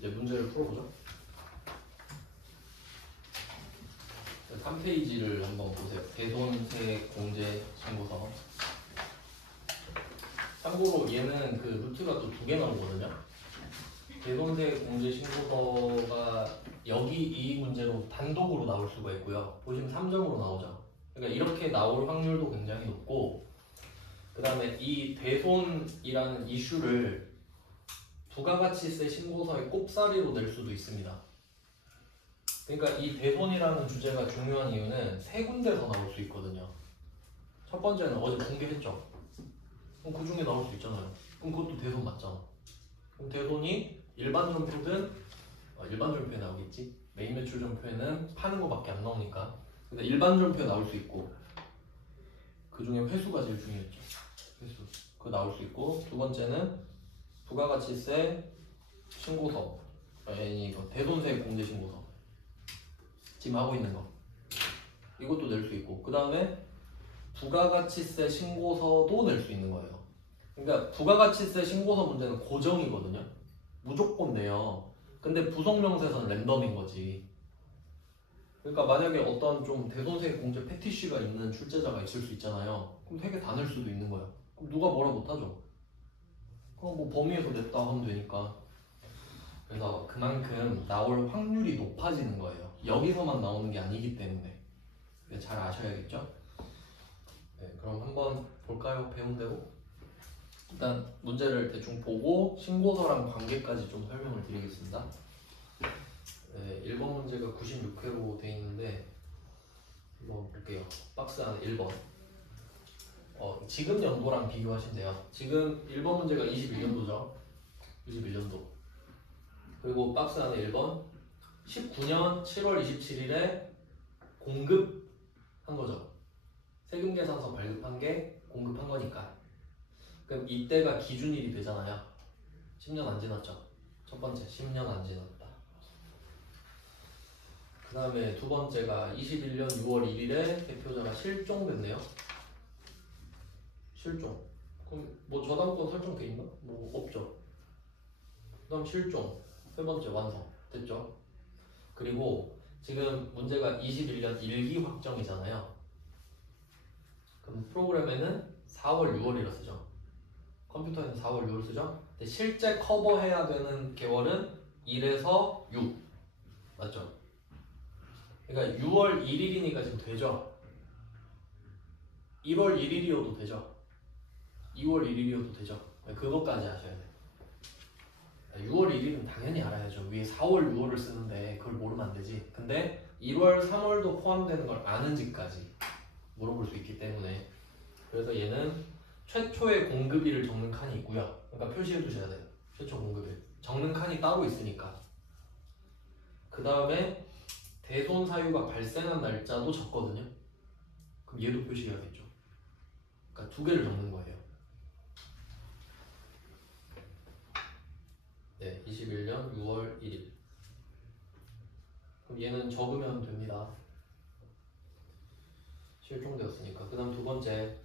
이제 문제를 풀어보죠. 3페이지를 한번 보세요. 대손세 공제 신고서. 참고로 얘는 그 루트가 또 2개 나오거든요. 대손세 공제 신고서가 여기 이 문제로 단독으로 나올 수가 있고요. 보시면 3점으로 나오죠. 그러니까 이렇게 나올 확률도 굉장히 높고, 그 다음에 이 대손이라는 이슈를 부가가치세 신고서의 꼽사리로 낼 수도 있습니다. 그러니까 이 대손이라는 주제가 중요한 이유는 3군데서 나올 수 있거든요. 첫 번째는 어제 공개했죠. 그럼 그 중에 나올 수 있잖아요. 그럼 그것도 대손 맞잖아. 그럼 대손이 일반 전표든 일반 전표에 나오겠지. 메인 매출 전표에는 파는 거밖에 안 나오니까. 근데 일반 전표에 나올 수 있고, 그 중에 회수가 제일 중요했죠. 회수. 그거 나올 수 있고, 두 번째는 부가가치세 신고서, 아니 이거 대손세 공제 신고서. 지금 하고 있는 거. 이것도 낼 수 있고, 그 다음에 부가가치세 신고서도 낼 수 있는 거예요. 그러니까 부가가치세 신고서 문제는 고정이거든요. 무조건 내요. 근데 부속명세서는 랜덤인 거지. 그러니까 만약에 어떤 좀 대손세 공제 패티쉬가 있는 출제자가 있을 수 있잖아요. 그럼 3개 다 낼 수도 있는 거야. 그럼 누가 뭐라 못하죠. 그럼 뭐 범위에서 냈다 하면 되니까. 그래서 그만큼 나올 확률이 높아지는 거예요. 여기서만 나오는 게 아니기 때문에. 잘 아셔야겠죠? 네, 그럼 한번 볼까요? 배운 대로? 일단 문제를 대충 보고 신고서랑 관계까지 좀 설명을 드리겠습니다. 네, 1번 문제가 96회로 돼 있는데 한번 볼게요. 박스 안에 1번. 지금 연도랑 비교하시면 돼요. 지금 1번 문제가 21년도죠. 21년도. 그리고 박스 안에 1번 19년 7월 27일에 공급한 거죠. 세금계산서 발급한 게 공급한 거니까. 그럼 이때가 기준일이 되잖아요. 10년 안 지났죠. 첫 번째 10년 안 지났다. 그 다음에 두 번째가 21년 6월 1일에 대표자가 실종됐네요. 실종. 그럼 뭐 저당권 설정돼 있나? 뭐 없죠. 그 다음 실종. 세 번째 완성. 됐죠? 그리고 지금 문제가 21년 1기 확정이잖아요. 그럼 프로그램에는 4월 6월이라 쓰죠. 컴퓨터에는 4월 6월 쓰죠. 근데 실제 커버해야 되는 개월은 1에서 6 맞죠? 그러니까 6월 1일이니까 지금 되죠. 1월 1일이어도 되죠. 2월 1일이어도 되죠. 그것까지 아셔야 돼요. 6월 1일은 당연히 알아야죠. 위에 4월 6월을 쓰는데 그걸 모르면 안 되지. 근데 1월 3월도 포함되는 걸 아는지까지 물어볼 수 있기 때문에. 그래서 얘는 최초의 공급일을 적는 칸이 있고요. 그러니까 표시해 두셔야 돼요. 최초 공급일 적는 칸이 따로 있으니까. 그 다음에 대손 사유가 발생한 날짜도 적거든요. 그럼 얘도 표시해야겠죠. 그러니까 2개를 적는 거예요. 네, 21년 6월 1일. 그럼 얘는 적으면 됩니다. 실종되었으니까. 그 다음 두 번째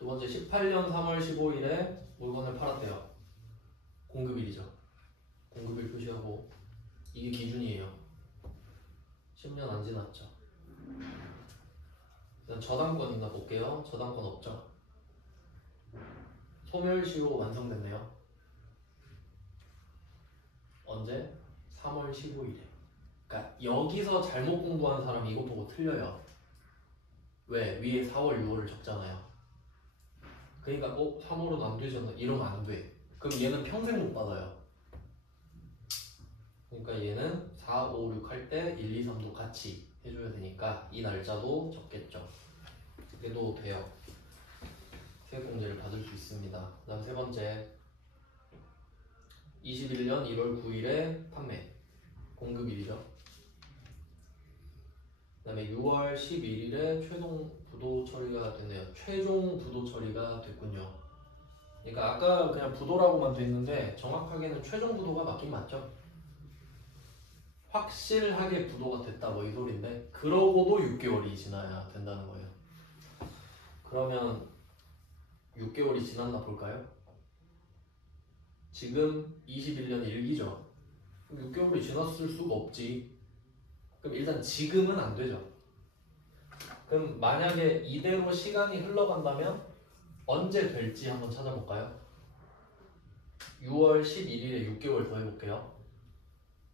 18년 3월 15일에 물건을 팔았대요. 공급일이죠. 공급일 표시하고 이게 기준이에요. 10년 안 지났죠. 일단 저당권 있나 볼게요. 저당권 없죠. 소멸시효 완성됐네요. 언제? 3월 15일에. 그러니까 여기서 잘못 공부한 사람이 이거 보고 틀려요. 왜? 위에 4월 6월을 적잖아요. 그러니까 3월은 안 되잖아. 이러면 안 돼. 그럼 얘는 평생 못 받아요. 그러니까 얘는 4, 5, 6 할 때 1, 2, 3도 같이 해줘야 되니까 이 날짜도 적겠죠. 그래도 돼요. 세액공제를 받을 수 있습니다. 그 다음 세 번째 21년 1월 9일에 판매 공급일이죠. 그 다음에 6월 11일에 최종 부도 처리가 되네요. 최종 부도 처리가 됐군요. 그러니까 아까 그냥 부도라고만 돼 있는데 정확하게는 최종 부도가 맞긴 맞죠. 확실하게 부도가 됐다 뭐 이 소리인데, 그러고도 6개월이 지나야 된다는 거예요. 그러면 6개월이 지났나 볼까요? 지금 21년 1기죠. 6개월이 지났을 수가 없지. 그럼 일단 지금은 안 되죠. 그럼 만약에 이대로 시간이 흘러간다면 언제 될지 한번 찾아볼까요? 6월 11일에 6개월 더 해볼게요.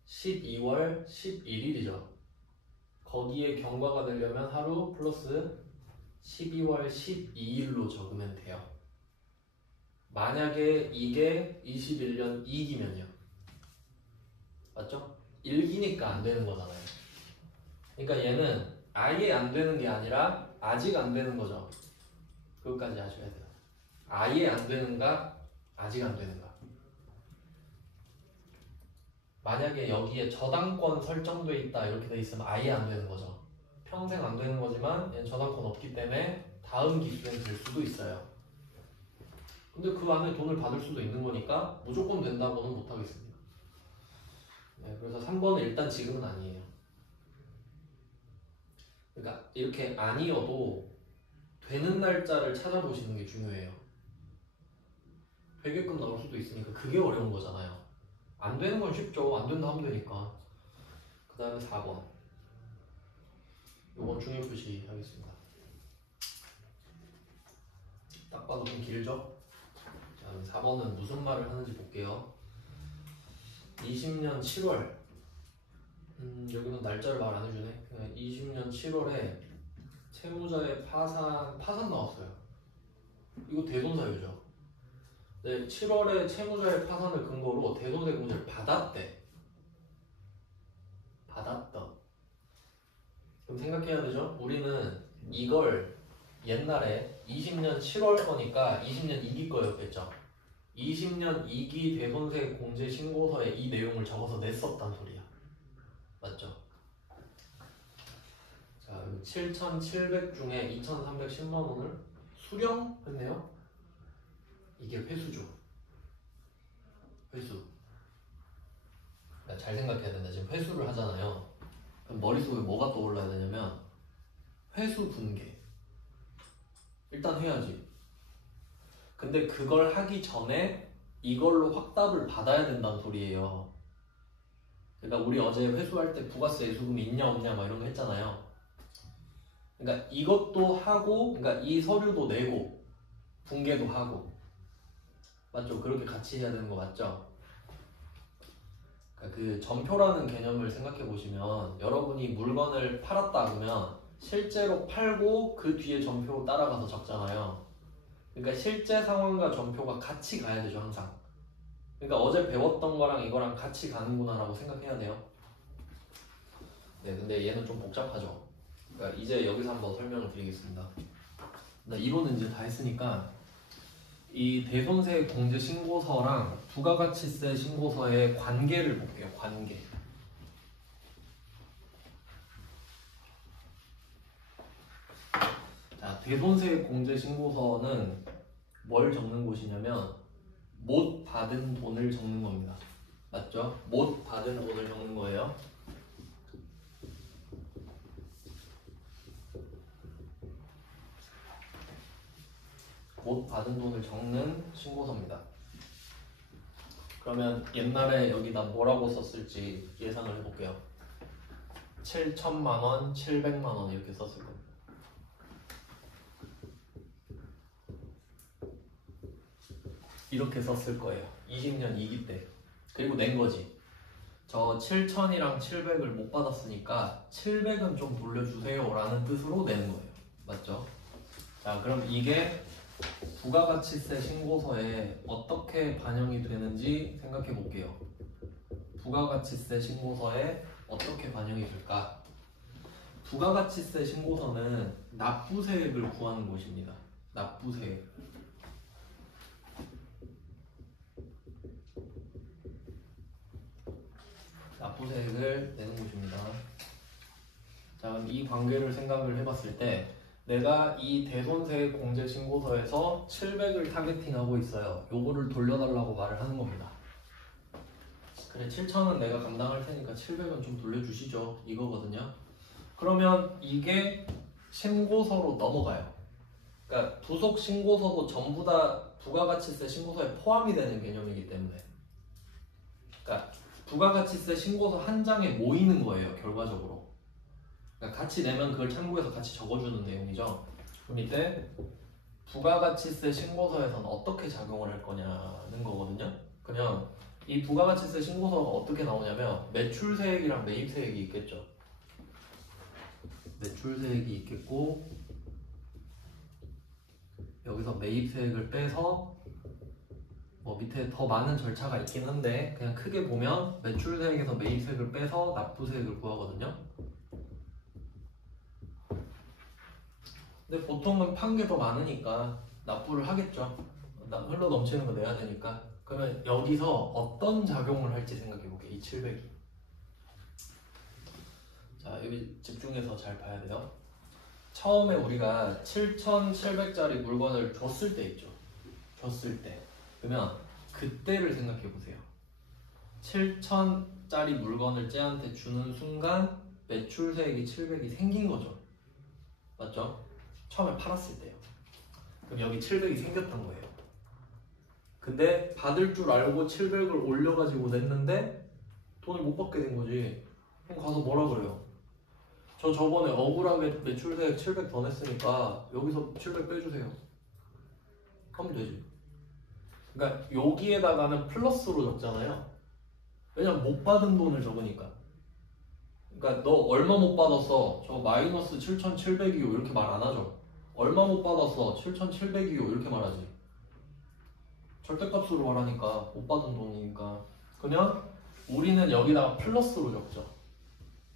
12월 11일이죠. 거기에 경과가 되려면 하루 플러스 12월 12일로 적으면 돼요. 만약에 이게 21년 2기면요. 맞죠? 1기니까 안 되는 거잖아요. 그러니까 얘는 아예 안 되는 게 아니라 아직 안 되는 거죠. 그것까지 아셔야 돼요. 아예 안 되는가, 아직 안 되는가. 만약에 여기에 저당권 설정돼 있다 이렇게 돼 있으면 아예 안 되는 거죠. 평생 안 되는 거지만 얘는 저당권 없기 때문에 다음 기수엔 될 수도 있어요. 근데 그 안에 돈을 받을 수도 있는 거니까 무조건 된다고는 못 하겠습니다. 네, 그래서 3번은 일단 지금은 아니에요. 그러니까 이렇게 아니어도 되는 날짜를 찾아보시는 게 중요해요. 되게끔 나올 수도 있으니까 그게 어려운 거잖아요. 안 되는 건 쉽죠. 안 된다 하면 되니까. 그 다음에 4번. 요건 중요표시 하겠습니다. 딱 봐도 좀 길죠? 자, 4번은 무슨 말을 하는지 볼게요. 20년 7월. 여기는 날짜를 말 안 해주네. 20년 7월에 채무자의 파산 나왔어요. 이거 대손사유죠. 네, 7월에 채무자의 파산을 근거로 대손해 공제를 받았대. 받았다. 그럼 생각해야 되죠? 우리는 이걸 옛날에 20년 7월 거니까 20년 2기 거였겠죠. 20년 2기 대손세 공제 신고서에 이 내용을 적어서 냈었단 소리야. 맞죠? 자, 7,700 중에 2,310만 원을 수령했네요. 이게 회수죠. 회수. 그러니까 잘 생각해야 된다. 지금 회수를 하잖아요. 그럼 머릿속에 뭐가 떠올라야 되냐면 회수 분계. 일단 해야지. 근데 그걸 하기 전에 이걸로 확답을 받아야 된다는 소리예요. 그러니까 우리 어제 회수할 때 부가세 예수금이 있냐 없냐 막 이런 거 했잖아요. 그러니까 이것도 하고, 그러니까 이 서류도 내고 분계도 하고. 맞죠? 그렇게 같이 해야 되는 거 맞죠? 그러니까 그 전표라는 개념을 생각해 보시면 여러분이 물건을 팔았다 그러면 실제로 팔고 그 뒤에 전표 따라가서 적잖아요. 그러니까 실제 상황과 전표가 같이 가야 되죠, 항상. 그러니까 어제 배웠던 거랑 이거랑 같이 가는구나 라고 생각해야 돼요. 네, 근데 얘는 좀 복잡하죠. 그러니까 이제 여기서 한번 설명을 드리겠습니다. 이론은 이제 다 했으니까 이 대손세 공제 신고서랑 부가가치세 신고서의 관계를 볼게요. 관계. 자, 대손세 공제 신고서는 뭘 적는 곳이냐면 못 받은 돈을 적는 겁니다. 맞죠? 못 받은 돈을 적는 거예요. 못 받은 돈을 적는 신고서입니다. 그러면 옛날에 여기다 뭐라고 썼을지 예상을 해볼게요. 7천만 원, 700만 원 이렇게 썼을 겁니다. 이렇게 썼을 거예요. 20년 2기 때. 그리고 낸 거지. 저 7천이랑 700을 못 받았으니까 700은 좀 돌려주세요 라는 뜻으로 내는 거예요. 맞죠? 자, 그럼 이게 부가가치세 신고서에 어떻게 반영이 되는지 생각해 볼게요. 부가가치세 신고서에 어떻게 반영이 될까? 부가가치세 신고서는 납부세액을 구하는 곳입니다. 납부세액. 납부세액을 내는 곳입니다. 자, 그럼 이 관계를 생각을 해봤을 때 내가 이 대손세 공제 신고서에서 700을 타겟팅하고 있어요. 요거를 돌려달라고 말을 하는 겁니다. 그래, 7천은 내가 감당할 테니까 700은 좀 돌려주시죠. 이거거든요. 그러면 이게 신고서로 넘어가요. 그러니까 부속 신고서도 전부 다 부가가치세 신고서에 포함이 되는 개념이기 때문에 부가가치세 신고서 한 장에 모이는 거예요, 결과적으로. 그러니까 같이 내면 그걸 참고해서 같이 적어주는 내용이죠. 그럼 이때 부가가치세 신고서에서는 어떻게 작용을 할 거냐는 거거든요. 그냥 이 부가가치세 신고서가 어떻게 나오냐면 매출세액이랑 매입세액이 있겠죠. 매출세액이 있겠고 여기서 매입세액을 빼서 뭐 밑에 더 많은 절차가 있긴 한데 그냥 크게 보면 매출세액에서 매입세액을 빼서 납부세액을 구하거든요. 근데 보통은 판 게 더 많으니까 납부를 하겠죠. 흘러 넘치는 거 내야 되니까. 그러면 여기서 어떤 작용을 할지 생각해 볼게요. 이 700이. 자, 여기 집중해서 잘 봐야 돼요. 처음에 우리가 7,700짜리 물건을 줬을 때 있죠. 줬을 때. 그러면 그때를 생각해 보세요. 7,000짜리 물건을 쟤한테 주는 순간 매출세액이 700이 생긴 거죠. 맞죠? 처음에 팔았을 때요. 그럼 여기 700이 생겼던 거예요. 근데 받을 줄 알고 700을 올려가지고 냈는데 돈을 못 받게 된 거지. 그럼 가서 뭐라 그래요? 저 저번에 억울하게 매출세액 700 더 냈으니까 여기서 700 빼주세요. 하면 되지. 그러니까 여기에다가는 플러스로 적잖아요. 왜냐면 못 받은 돈을 적으니까. 그러니까 너 얼마 못 받았어? 저 마이너스 7,700이요 이렇게 말 안 하죠. 얼마 못 받았어? 7,700이요 이렇게 말하지. 절대값으로 말하니까 못 받은 돈이니까. 그냥 우리는 여기다가 플러스로 적죠.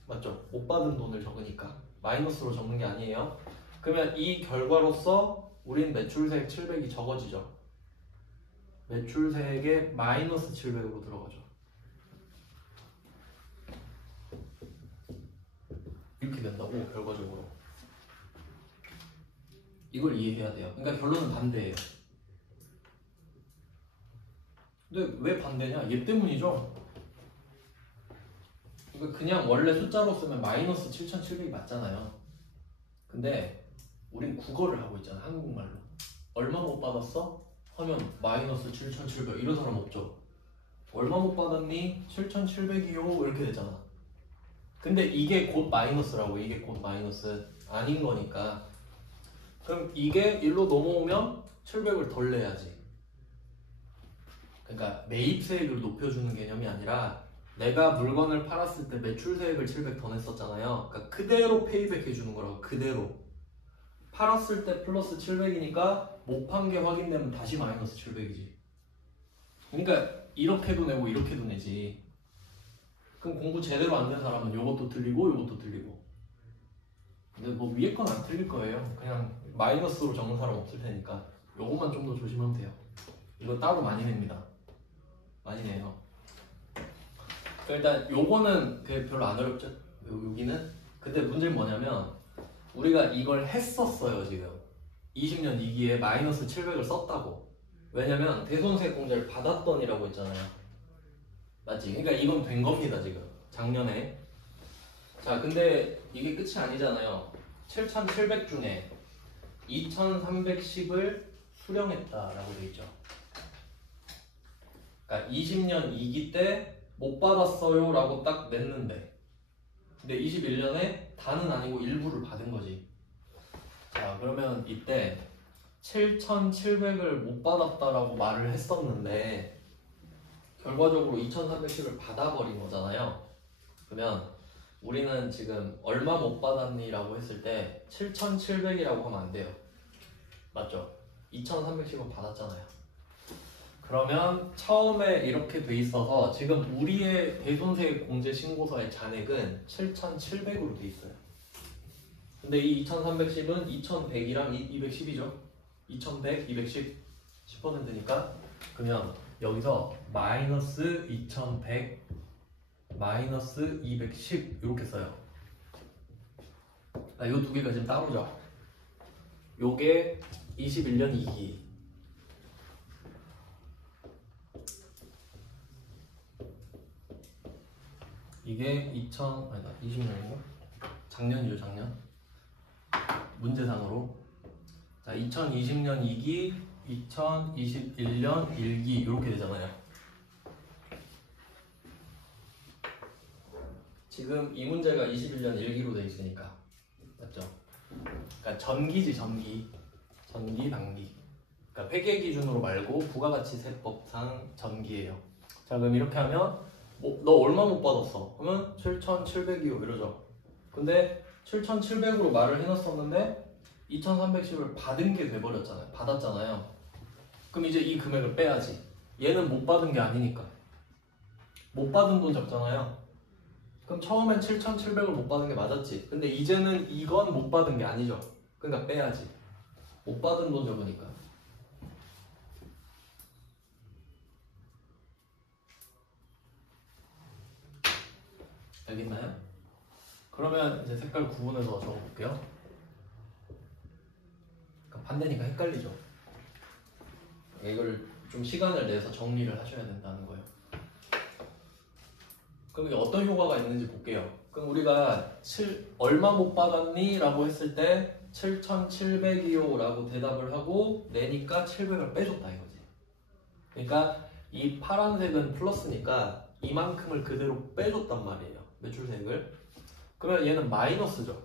맞죠? 못 받은 돈을 적으니까 마이너스로 적는 게 아니에요. 그러면 이 결과로서 우린 매출세액 700이 적어지죠. 매출세액에 마이너스 700으로 들어가죠. 이렇게 된다고 결과적으로. 이걸 이해해야 돼요. 그러니까 결론은 반대예요. 근데 왜 반대냐? 얘 때문이죠. 그러니까 그냥 원래 숫자로 쓰면 마이너스 7,700이 맞잖아요. 근데 우린 국어를 하고 있잖아. 한국말로. 얼마 못 받았어? 하면 마이너스 7,700 이런 사람 없죠. 얼마 못 받았니? 7,700이요 이렇게 되잖아. 근데 이게 곧 마이너스라고. 이게 곧 마이너스 아닌 거니까. 그럼 이게 1로 넘어오면 700을 덜 내야지. 그러니까 매입세액을 높여주는 개념이 아니라 내가 물건을 팔았을 때 매출세액을 700 더 냈었잖아요. 그러니까 그대로 페이백 해주는 거라고. 그대로 팔았을 때 플러스 700이니까 못 판 게 확인되면 다시 마이너스 700이지. 그러니까 이렇게도 내고 이렇게도 내지. 그럼 공부 제대로 안 된 사람은 이것도 틀리고 이것도 틀리고. 근데 뭐 위에 건 안 틀릴 거예요. 그냥 마이너스로 적는 사람 없을 테니까 요것만 좀 더 조심하면 돼요. 이거 따로 많이 냅니다. 많이 내요. 일단 요거는 별로 안 어렵죠. 여기는. 근데 문제는 뭐냐면 우리가 이걸 했었어요. 지금 20년 2기에 마이너스 700을 썼다고. 왜냐면 대손세 공제를 받았더니라고 했잖아요. 맞지? 그러니까 이건 된 겁니다. 지금 작년에. 자, 근데 이게 끝이 아니잖아요. 7,700 중에 2,310을 수령했다라고 돼 있죠. 그러니까 20년 2기 때 못 받았어요 라고 딱 냈는데, 근데 21년에 다는 아니고 일부를 받은 거지. 자, 그러면 이때 7,700을 못 받았다라고 말을 했었는데 결과적으로 2,310을 받아버린 거잖아요. 그러면 우리는 지금 얼마 못 받았니? 라고 했을 때 7,700이라고 하면 안 돼요. 맞죠? 2,310은 받았잖아요. 그러면 처음에 이렇게 돼 있어서 지금 우리의 대손세 공제 신고서의 잔액은 7,700으로 돼 있어요. 근데 이 2,310은 2,100이랑 210이죠. 2,100, 210, 10%니까 그러면 여기서 마이너스 2,100, 마이너스 210 이렇게 써요. 이 두 개가 지금 따로죠. 요게 21년 2기. 이게 20년인가? 작년이죠, 작년. 문제상으로. 자, 2020년 2기, 2021년 1기 이렇게 되잖아요. 지금 이 문제가 21년 1기로 돼 있으니까 맞죠? 그러니까 전기지 전기 단기. 그러니까 회계 기준으로 말고 부가가치세법상 전기예요. 자 그럼 이렇게 하면 너 얼마 못 받았어? 그러면 7,700이요 이러죠. 근데 7,700으로 말을 해놨었는데 2,310을 받은 게 돼버렸잖아요. 받았잖아요. 그럼 이제 이 금액을 빼야지. 얘는 못 받은 게 아니니까. 못 받은 돈 적잖아요. 그럼 처음엔 7,700을 못 받은 게 맞았지. 근데 이제는 이건 못 받은 게 아니죠. 그러니까 빼야지. 못 받은 돈 적으니까. 알겠나요? 그러면 이제 색깔 구분해서 적어볼게요. 그러니까 반대니까 헷갈리죠. 이걸 좀 시간을 내서 정리를 하셔야 된다는 거예요. 그럼 이게 어떤 효과가 있는지 볼게요. 그럼 우리가 얼마 못 받았니? 라고 했을 때 7,700이요 라고 대답을 하고 내니까 700을 빼줬다 이거지. 그러니까 이 파란색은 플러스니까 이만큼을 그대로 빼줬단 말이에요. 매출세액을. 그러면 얘는 마이너스죠.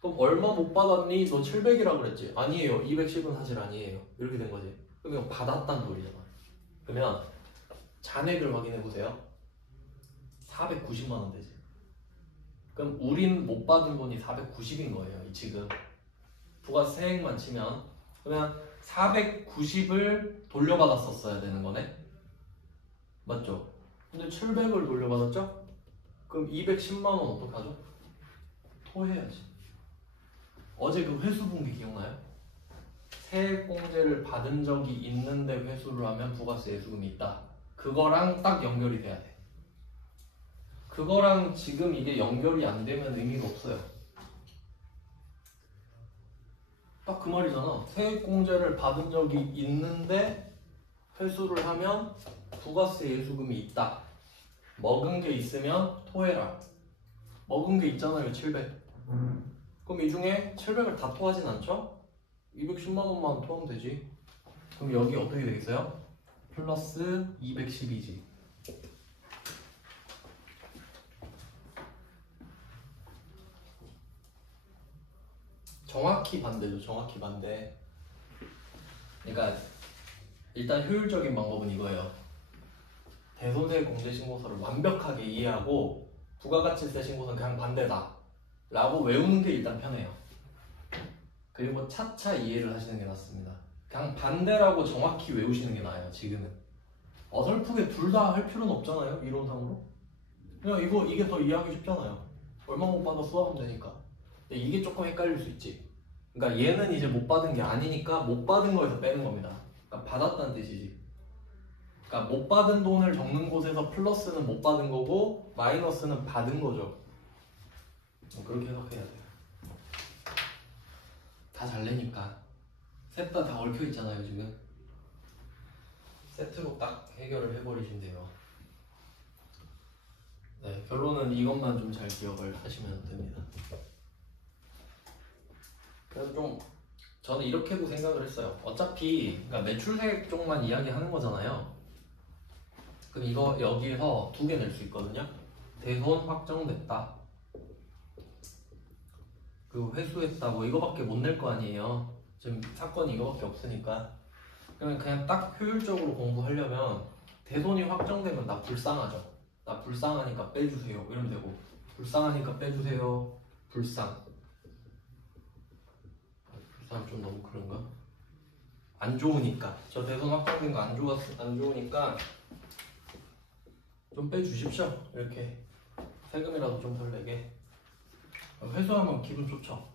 그럼 얼마 못 받았니? 너 700이라고 그랬지? 아니에요. 210은 사실 아니에요. 이렇게 된 거지. 그러면 받았단 소리잖아. 그러면 잔액을 확인해 보세요. 490만 원 되지. 그럼 우린 못 받은 돈이 490인 거예요. 지금 부가세액만 치면. 그러면 490을 돌려받았었어야 되는 거네. 맞죠? 근데 700을 돌려받았죠? 그럼 210만 원 어떡하죠? 토해야지. 어제 그 회수분기 기억나요? 세액공제를 받은 적이 있는데 회수를 하면 부가세 예수금이 있다. 그거랑 딱 연결이 돼야 돼. 그거랑 지금 이게 연결이 안 되면 의미가 없어요. 딱 그 말이잖아. 세액공제를 받은 적이 있는데 회수를 하면 부가세 예수금이 있다. 먹은 게 있으면 토해라. 먹은 게 있잖아요. 700. 그럼 이 중에 700을 다 토하진 않죠? 210만 원만 토하면 되지. 그럼 여기 어떻게 되겠어요? 플러스 210이지. 정확히 반대죠. 정확히 반대. 그러니까 일단 효율적인 방법은 이거예요. 대손세액 공제신고서를 완벽하게 이해하고 부가가치세 신고서는 그냥 반대다 라고 외우는 게 일단 편해요. 그리고 차차 이해를 하시는 게 낫습니다. 그냥 반대라고 정확히 외우시는 게 나아요. 지금은 어설프게 둘 다 할 필요는 없잖아요. 이론상으로 그냥 이게 더 이해하기 쉽잖아요. 얼마 못 받았어 하면 되니까. 근데 이게 조금 헷갈릴 수 있지. 그러니까 얘는 이제 못 받은 게 아니니까 못 받은 거에서 빼는 겁니다. 그러니까 받았다는 뜻이지. 그러니까 못 받은 돈을 적는 곳에서 플러스는 못 받은 거고 마이너스는 받은 거죠. 그렇게 해석해야 돼요. 다 잘 내니까. 셋 다 얽혀 있잖아요 지금. 세트로 딱 해결을 해버리신대요. 네, 결론은 이것만 좀 잘 기억을 하시면 됩니다. 그래서 좀 저는 이렇게도 생각을 했어요. 어차피 그러니까 매출세액 쪽만 이야기하는 거잖아요. 그럼 이거 여기에서 두 개 낼 수 있거든요. 대손 확정됐다. 그 회수했다 뭐 이거밖에 못 낼 거 아니에요. 지금 사건이 이거밖에 없으니까. 그러면 그냥 딱 효율적으로 공부하려면 대손이 확정되면 나 불쌍하죠. 나 불쌍하니까 빼주세요 이러면 되고, 불쌍하니까 빼주세요. 불쌍 좀 너무 그런가? 안 좋으니까 저 대손 확정된 거 안 좋으니까 좀 빼주십시오. 이렇게 세금이라도 좀 덜 내게. 회수하면 기분 좋죠.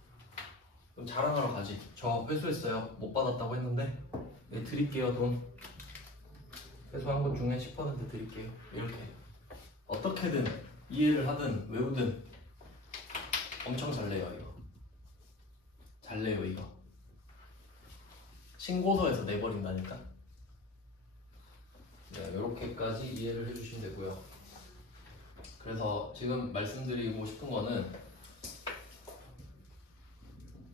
그럼 자랑하러 가지. 저 회수했어요. 못 받았다고 했는데 네, 드릴게요 돈. 회수한 것 중에 10% 드릴게요. 이렇게 어떻게든 이해를 하든 외우든 엄청 잘 내요 이거. 잘 내요 이거. 신고서에서 내버린다니까. 네, 이렇게까지 이해를 해주시면 되고요. 그래서 지금 말씀드리고 싶은 거는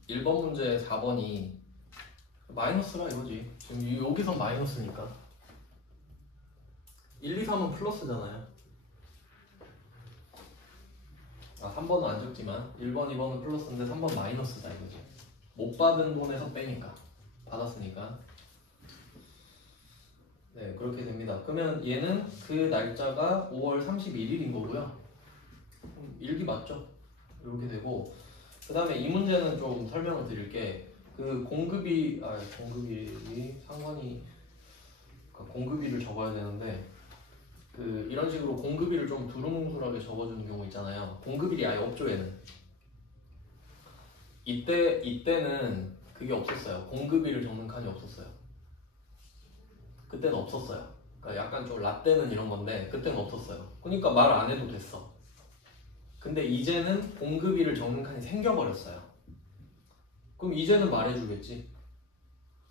1번 문제 4번이 마이너스라 이거지. 지금 여기서 마이너스니까 1, 2, 3은 플러스잖아요. 3번은 안 적지만 1번, 2번은 플러스인데 3번 마이너스다 이거지. 못 받은 돈에서 빼니까. 받았으니까. 네, 그렇게 됩니다. 그러면 얘는 그 날짜가 5월 31일인 거고요. 일기 맞죠? 이렇게 되고, 그 다음에 이 문제는 좀 설명을 드릴게. 그 공급이 상관이, 그러니까 공급일을 적어야 되는데, 그 이런 식으로 공급일을 좀 두루뭉술하게 적어주는 경우 있잖아요. 공급일이 아예 없죠, 얘는. 이때는 그게 없었어요. 공급일을 적는 칸이 없었어요. 그때는 없었어요. 그러니까 약간 좀 라떼는 이런 건데 그때는 없었어요. 그러니까 말 안 해도 됐어. 근데 이제는 공급일을 적는 칸이 생겨버렸어요. 그럼 이제는 말해주겠지.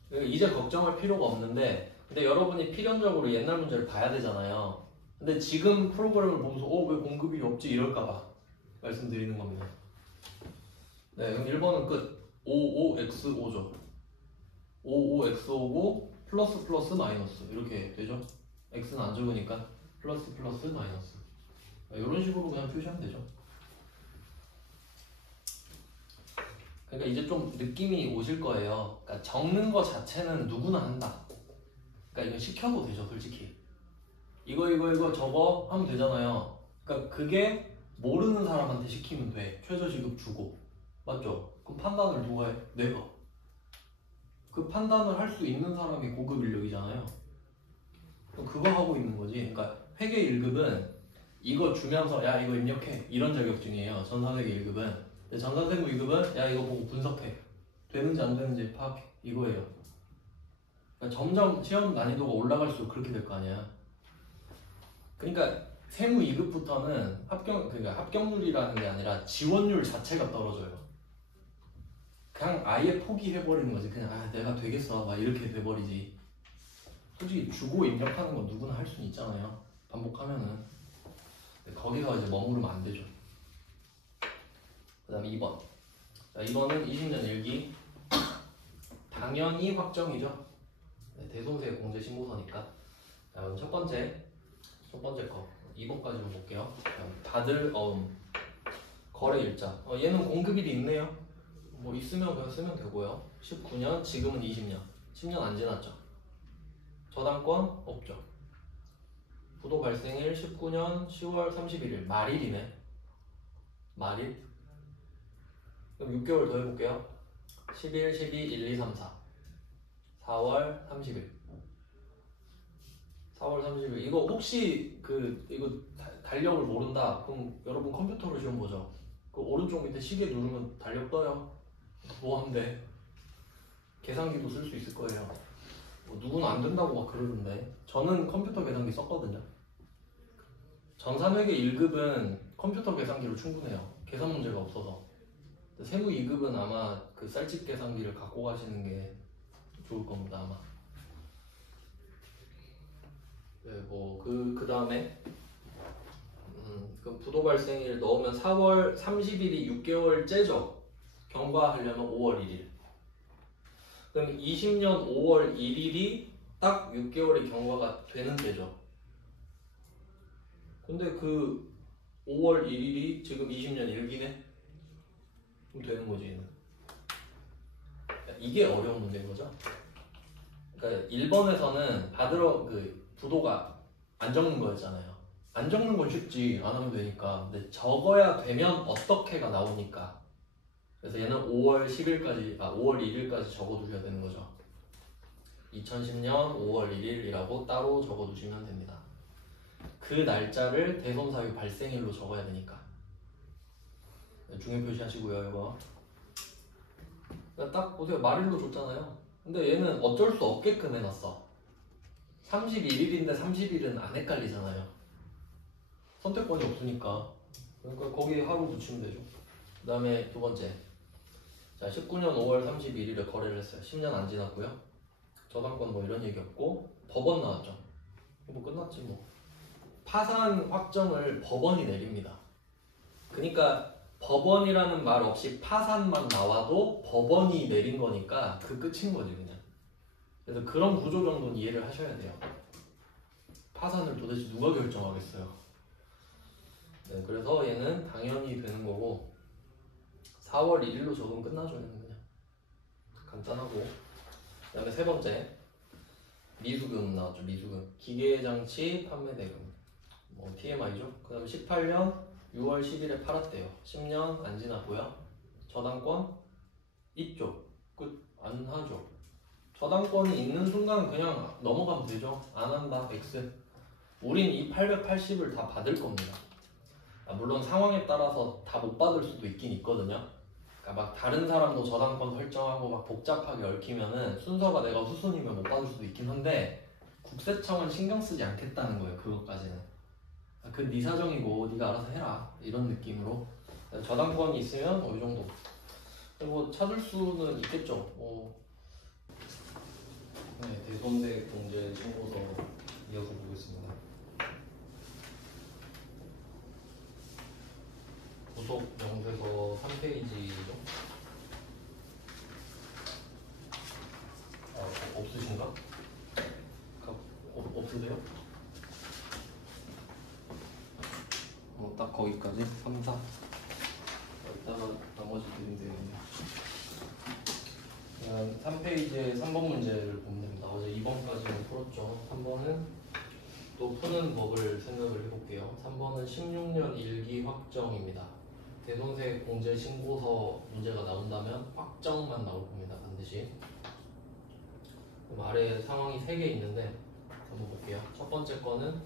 그러니까 이제 걱정할 필요가 없는데, 근데 여러분이 필연적으로 옛날 문제를 봐야 되잖아요. 근데 지금 프로그램을 보면서 왜 공급일이 없지 이럴까봐 말씀드리는 겁니다. 네, 그럼 1번은 끝. 55x5죠. 55x5고 플러스 플러스 마이너스 이렇게 되죠. x는 안 적으니까 플러스 플러스 마이너스. 이런 식으로 그냥 표시하면 되죠. 그러니까 이제 좀 느낌이 오실 거예요. 그러니까 적는 거 자체는 누구나 한다. 그러니까 이거 시켜도 되죠, 솔직히. 이거 적어 하면 되잖아요. 그러니까 그게 모르는 사람한테 시키면 돼. 최저시급 주고. 맞죠? 그럼 판단을 누가 해? 내가. 그 판단을 할 수 있는 사람이 고급 인력이잖아요. 그거 하고 있는 거지. 그러니까 회계 1급은 이거 주면서 야 이거 입력해 이런 자격증이에요. 전산회계 1급은. 근데 전산세무 2급은 야 이거 보고 분석해. 되는지 안 되는지 파악해. 이거예요. 그러니까 점점 시험 난이도가 올라갈수록 그렇게 될 거 아니야. 그러니까 세무 2급부터는 그러니까 합격률이라는 게 아니라 지원율 자체가 떨어져요. 그냥 아예 포기해버리는 거지. 그냥 내가 되겠어 막 이렇게 돼버리지. 솔직히 주고 입력하는 건 누구나 할 수는 있잖아요. 반복하면은. 거기서 이제 머무르면 안 되죠. 그 다음에 2번. 자, 2번은 20년 일기. 당연히 확정이죠. 네, 대손세 공제 신고서니까. 자, 그럼 첫 번째 거 2번까지로 볼게요. 다들 거래 일자. 얘는 공급일이 있네요. 뭐 있으면 그냥 쓰면 되고요. 19년, 지금은 20년. 10년 안 지났죠. 저당권 없죠. 부도 발생일 19년 10월 31일. 말일이네. 말일. 그럼 6개월 더 해볼게요. 11, 12, 1, 2, 3, 4. 4월 30일. 4월 30일. 이거 혹시 이거 달력을 모른다. 그럼 여러분 컴퓨터로 시험 보죠. 그 오른쪽 밑에 시계 누르면 달력 떠요. 뭐한데 계산기도 쓸 수 있을 거예요. 뭐 누구는 안 된다고 막 그러던데. 저는 컴퓨터 계산기 썼거든요. 전산회계 1급은 컴퓨터 계산기로 충분해요. 계산 문제가 없어서. 세무 2급은 아마 그 쌀집 계산기를 갖고 가시는 게 좋을 겁니다, 아마. 네, 그 다음에 그 부도 발생일 넣으면 4월 30일이 6개월째죠. 경과하려면 5월 1일. 그럼 20년 5월 1일이 딱 6개월의 경과가 되는 때죠. 근데 그 5월 1일이 지금 20년 1기네? 그럼 되는 거지, 얘는. 이게 어려운 문제인 거죠. 그러니까 1번에서는 부도가 안 적는 거였잖아요. 안 적는 건 쉽지, 안 하면 되니까. 근데 적어야 되면 어떻게가 나오니까. 그래서 얘는 5월 1일까지 적어두셔야 되는 거죠. 2010년 5월 1일이라고 따로 적어두시면 됩니다. 그 날짜를 대손사유 발생일로 적어야 되니까. 중요 표시하시고요, 이거. 딱 보세요. 말일로 줬잖아요. 근데 얘는 어쩔 수 없게끔 해놨어. 31일인데 30일은 안 헷갈리잖아요. 선택권이 없으니까. 그러니까 거기 하루 붙이면 되죠. 그 다음에 두 번째. 자, 19년 5월 31일에 거래를 했어요. 10년 안 지났고요. 저당권 뭐 이런 얘기 없고 법원 나왔죠. 뭐 끝났지 뭐. 파산 확정을 법원이 내립니다. 그러니까 법원이라는 말 없이 파산만 나와도 법원이 내린 거니까 그 끝인 거지 그냥. 그래서 그런 구조 정도는 이해를 하셔야 돼요. 파산을 도대체 누가 결정하겠어요. 네, 네, 그래서 얘는 당연히 되는 거고 4월 1일로 적으면 끝나죠. 얘는 그냥 간단하고. 그 다음에 세 번째 미수금 나왔죠. 미수금 기계장치 판매 대금 뭐 TMI죠. 그 다음에 18년 6월 10일에 팔았대요. 10년 안 지났고요. 저당권 있죠. 끝. 안 하죠. 저당권이 있는 순간 그냥 넘어가면 되죠. 안 한다 X. 우린 이 880을 다 받을 겁니다. 물론 상황에 따라서 다 못 받을 수도 있긴 있거든요. 그러니까 막 다른 사람도 저당권 설정하고 막 복잡하게 얽히면은 순서가 내가 후순위면 못 받을 수도 있긴 한데 국세청은 신경 쓰지 않겠다는 거예요. 그것까지는. 그 네 사정이고 네가 알아서 해라 이런 느낌으로 저당권이 있으면 이 정도. 뭐 찾을 수는 있겠죠. 네, 대손대 공제 신고서 이어서 보겠습니다. 구속 명세서 3페이지죠. 없으신가? 없으세요? 딱 거기까지 3, 4. 이따가 나머지 드리면 되겠네요. 3페이지의 3번 문제를 보면 됩니다. 어제 2번까지는 풀었죠. 3번은 또 푸는 법을 생각을 해볼게요. 3번은 16년 일기 확정입니다. 대손세 공제 신고서 문제가 나온다면 확정만 나올 겁니다. 반드시. 그럼 아래 상황이 3개 있는데 한번 볼게요. 첫 번째 거는